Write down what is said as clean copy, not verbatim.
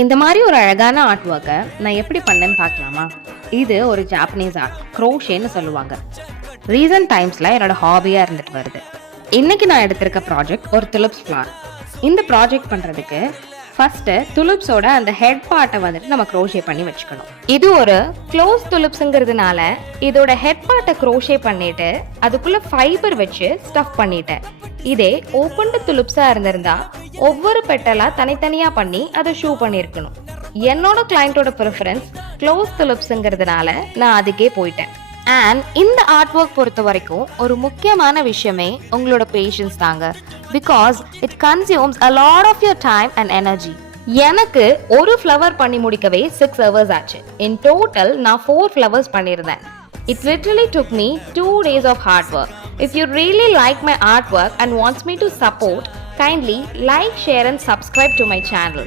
இந்த மாதிரி ஒரு அழகான ஆர்ட் ஒர்க்கை நான் எப்படி பண்ணேன்னு பார்க்கலாமா? இது ஒரு ஜாப்பனீஸ் ஆர்ட், க்ரோஷேன்னு சொல்லுவாங்க. ரீசன்ட் டைம்ஸில் என்னோட ஹாபியாக இருந்துட்டு வருது. இன்னைக்கு நான் எடுத்திருக்க ப்ராஜெக்ட் ஒரு துலிப்ஸ் ஃப்ளார். இந்த ப்ராஜெக்ட் பண்ணுறதுக்கு ஃபர்ஸ்ட்டு துலிப்ஸோட அந்த ஹெட் பார்ட்டை வந்துட்டு நம்ம க்ரோஷே பண்ணி வச்சுக்கணும். இது ஒரு க்ளோஸ் துலிப்ஸுங்கிறதுனால இதோட ஹெட் பார்ட்டை க்ரோஷே பண்ணிட்டு அதுக்குள்ள ஃபைபர் வச்சு ஸ்டஃப் பண்ணிட்டேன். இதே ஓப்பன்டு துலிப்ஸாக இருந்திருந்தா ஒவ்வொரு பெட்டலாக தனித்தனியாக பண்ணி அதை ஷூ பண்ணியிருக்கணும். என்னோட கிளைண்ட்டோட ப்ரிஃபரன்ஸ் க்ளோஸ் துலிப்ஸுங்கிறதுனால நான் அதுக்கே போயிட்டேன். அண்ட் இந்த ஆர்ட் ஒர்க் பொறுத்த வரைக்கும் ஒரு முக்கியமான விஷயமே உங்களோட பேஷன்ஸ் தாங்க. Because it consumes a lot of your time and energy. எனக்கு ஒரு ஃப்ளவர் பண்ணி முடிக்கவே 6 hours ஆச்சு. இன் டோட்டல் நான் 4 flowers பண்ணியிருந்தேன். It literally took me 2 days of hard work. If you really like my artwork and wants me to support, kindly like, share and subscribe to my channel.